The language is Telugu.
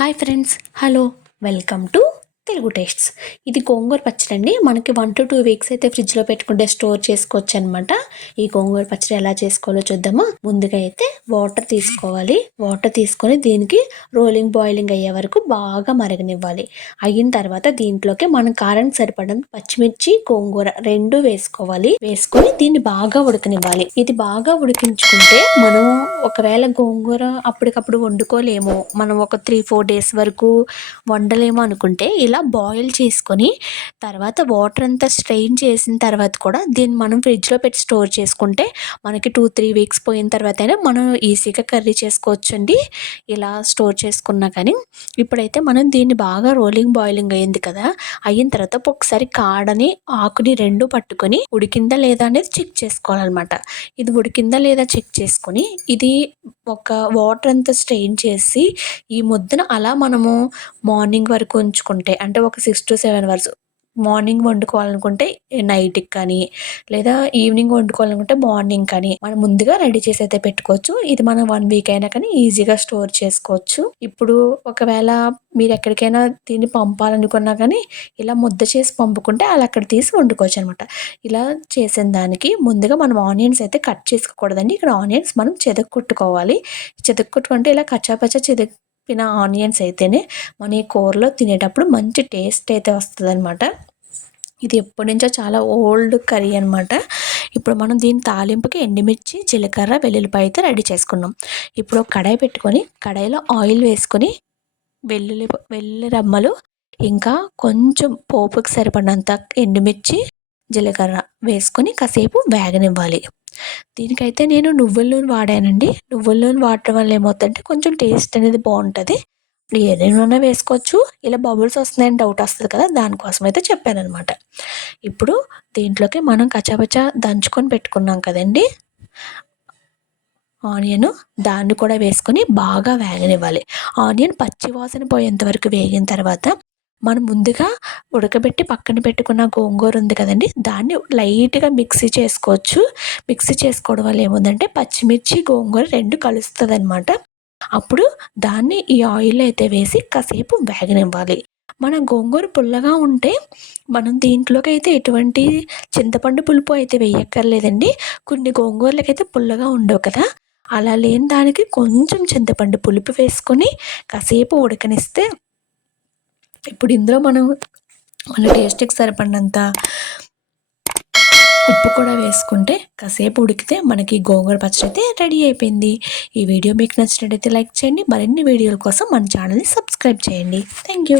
Hi friends, hello, welcome to Telugu tastes. ఇది గోంగూర పచ్చడి అండి. మనకి 1 to 2 వీక్స్ అయితే ఫ్రిడ్జ్లో పెట్టుకుంటే స్టోర్ చేసుకోవచ్చు అనమాట. ఈ గోంగూర పచ్చడి ఎలా చేసుకోవాలో చూద్దామా. ముందుగా అయితే వాటర్ తీసుకోవాలి. వాటర్ తీసుకొని దీనికి రోలింగ్ బాయిలింగ్ అయ్యే వరకు బాగా మరగనివ్వాలి. అయిన తర్వాత దీంట్లోకి మనం కారం సరిపడం పచ్చిమిర్చి, గోంగూర రెండు వేసుకోవాలి. వేసుకొని దీన్ని బాగా ఉడకనివ్వాలి. ఇది బాగా ఉడికించుకుంటే మనం ఒకవేళ గోంగూర అప్పటికప్పుడు వండుకోలేము, మనం ఒక 3-4 డేస్ వరకు వండలేము అనుకుంటే ఇలా బాయిల్ చేసుకొని తర్వాత వాటర్ అంతా స్ట్రెయిన్ చేసిన తర్వాత కూడా దీన్ని మనం ఫ్రిడ్జ్లో పెట్టి స్టోర్ చేసుకుంటే మనకి 2-3 వీక్స్ పోయిన తర్వాత అయినా మనం ఈజీగా కర్రీ చేసుకోవచ్చండి. ఇలా స్టోర్ చేసుకున్నా కానీ ఇప్పుడైతే మనం దీన్ని బాగా రోలింగ్ బాయిలింగ్ అయింది కదా, అయిన తర్వాత ఒకసారి కాడని ఆకుని రెండు పట్టుకొని ఉడికిందా లేదా అనేది చెక్ చేసుకోవాలన్నమాట. ఇది ఉడికిందా లేదా చెక్ చేసుకొని ఇది ఒక వాటర్ అంతా స్ట్రెయిన్ చేసి ఈ ముద్దను అలా మనము మార్నింగ్ వరకు ఉంచుకుంటే, అంటే ఒక 6-7 అవర్స్ మార్నింగ్ వండుకోవాలనుకుంటే నైట్కి కానీ, లేదా ఈవినింగ్ వండుకోవాలనుకుంటే మార్నింగ్ కానీ మనం ముందుగా రెడీ చేసి అయితే పెట్టుకోవచ్చు. ఇది మనం 1 వీక్ అయినా కానీ ఈజీగా స్టోర్ చేసుకోవచ్చు. ఇప్పుడు ఒకవేళ మీరు ఎక్కడికైనా దీన్ని పంపాలనుకున్నా కానీ ఇలా ముద్ద చేసి పంపుకుంటే అలా అక్కడ తీసి వండుకోవచ్చు అనమాట. ఇలా చేసిన దానికి ముందుగా మనం ఆనియన్స్ అయితే కట్ చేసుకోకూడదండి. ఇక్కడ ఆనియన్స్ మనం చెదక్కొట్టుకోవాలి. చెదక్కొట్టుకుంటే ఇలా కచ్చాపచ్చా చెదిపిన ఆనియన్స్ అయితేనే మన ఈ కూరలో తినేటప్పుడు మంచి టేస్ట్ అయితే వస్తుందన్నమాట. ఇది ఎప్పటి నుంచో చాలా ఓల్డ్ కర్రీ అనమాట. ఇప్పుడు మనం దీని తాలింపుకి ఎండుమిర్చి, జీలకర్ర, వెల్లుల్లిపాయ అయితే రెడీ చేసుకున్నాం. ఇప్పుడు ఒక కడాయి పెట్టుకొని కడాయిలో ఆయిల్ వేసుకొని వెల్లుల్లి రమ్మలు, ఇంకా కొంచెం పోపుకి సరిపడినంత ఎండుమిర్చి, జీలకర్ర వేసుకొని కాసేపు వేగనివ్వాలి. దీనికైతే నేను నువ్వుల నూనె వాడానండి. నువ్వుల నూనె వాడటం వల్ల ఏమవుతుందంటే కొంచెం టేస్ట్ అనేది బాగుంటుంది. ఇప్పుడు ఏ నూనె వేసుకోవచ్చు. ఇలా బబుల్స్ వస్తున్నాయని డౌట్ వస్తుంది కదా, దానికోసం అయితే చెప్పానమాట. ఇప్పుడు దీంట్లోకి మనం కచ్చాపచ్చా దంచుకొని పెట్టుకున్నాం కదండి ఆనియన్, దాన్ని కూడా వేసుకొని బాగా వేగనివ్వాలి. ఆనియన్ పచ్చి వాసన పోయేంత వరకు వేగిన తర్వాత మనం ముందుగా ఉడకబెట్టి పక్కన పెట్టుకున్న గోంగూర ఉంది కదండి, దాన్ని లైట్గా మిక్సీ చేసుకోవచ్చు. మిక్సీ చేసుకోవడం వల్ల ఏముందంటే పచ్చిమిర్చి, గోంగూర రెండు కలుస్తుంది అనమాట. అప్పుడు దాన్ని ఈ ఆయిల్ అయితే వేసి కాసేపు వేగనివ్వాలి. మన గోంగూర పుల్లగా ఉంటే మనం దీంట్లోకి అయితే ఎటువంటి చింతపండు పులుపు అయితే వేయక్కర్లేదండి. కొన్ని గోంగూరలకైతే పుల్లగా ఉండవు కదా, అలా లేని దానికి కొంచెం చింతపండు పులుపు వేసుకొని కాసేపు ఉడకనిస్తే, ఇప్పుడు ఇందులో మనం మన టేస్ట్కి సరిపడినంత ఉప్పు కూడా వేసుకుంటే కాసేపు ఉడికితే మనకి గోంగూర పచ్చడి అయితే రెడీ అయిపోయింది. ఈ వీడియో మీకు నచ్చినట్టయితే లైక్ చేయండి. మరిన్ని వీడియోల కోసం మన ఛానల్ని సబ్స్క్రైబ్ చేయండి. Thank you.